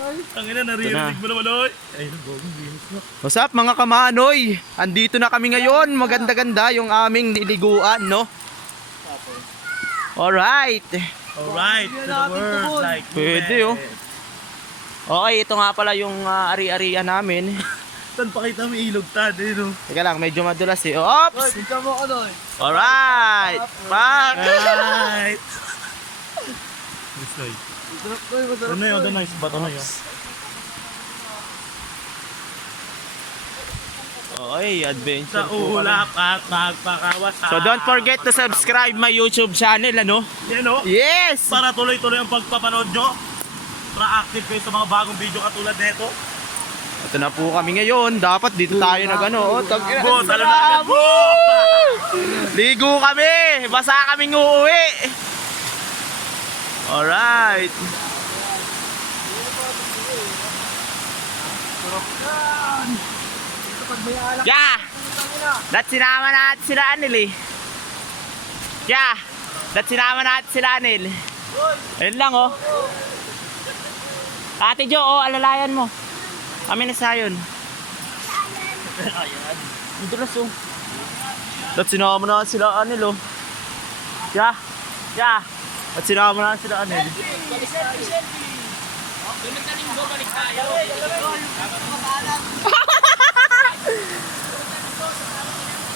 Ang ina, naririnig mo naman, oy. What's up mga kamanoy? Andito na kami ngayon. Maganda-ganda yung aming niliguan, no? Alright. Alright, to the world, like Pwede, oh. Okay, ito nga pala yung ari-arian namin. Tan, pakita mo ilog, Tan, eh, no? Teka lang, medyo madulas eh. Oops! Tingnan mo ano eh. Alright! Pak! Alright. Gustoy. Masarap Ano yun, nice bato na yun. Okay, adventure Sa po kami. ulap at magpakawasan. So don't forget to subscribe my YouTube channel, ano? Yan, no? Yes! Para tuloy-tuloy ang pagpapanood nyo. Para active kayo sa mga bagong video katulad nito. Ito na po kami ngayon. Dapat dito tayo nag-ano. Oh, Bo, talo na agad, bo! Ligo kami! Basa kaming uuwi! Alright! Yeah! Dat sinama natin sila Anil eh. Yeah! Dat sinama natin sila Anil. Ayun lang oh. Ate Jo, oh, alalayan mo. Kami na sayon. Madulas oh. Dat sinama natin sila Anil oh. Yeah! Yeah! At sinama natin sila Anil.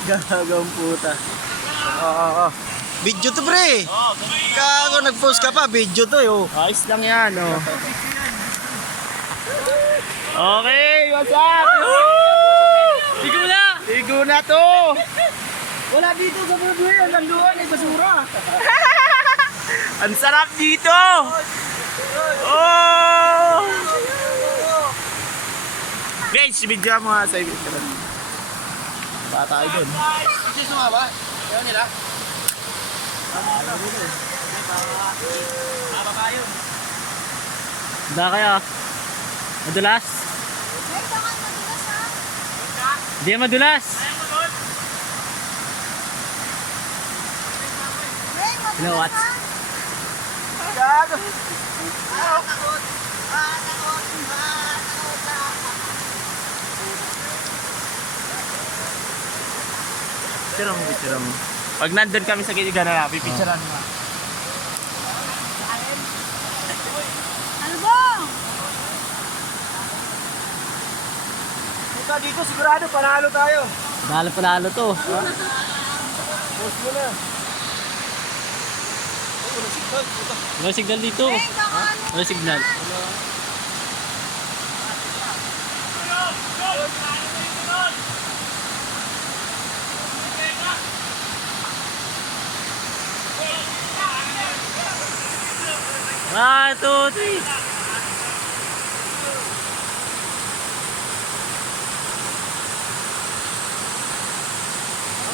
Gagang puta. Oo. Video to pre. Kago nag-post ka pa, video to yo. Ayos lang yan, oh. Okay, what's up? Ligo na! Ligo na to! Wala dito sa Broadway, ang landuan ay basura. Ang sarap dito! Oh! Guys, video mo nga sa ibig ka lang. Baka tayo dun. Kasi sumaba. Kaya nila. Handa kaya? Madulas? Hindi madulas! You know what? Gago. Picture mo. Pag nandun kami sa Giligan na pipicturean mo. Punta dito sigurado panalo tayo. Panalo to. Post mo na. Wala signal dito. Wala signal. Ah, 2, 3.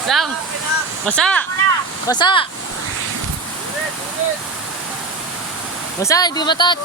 Lang. Basa. Basa. Basa, hindi ba touch?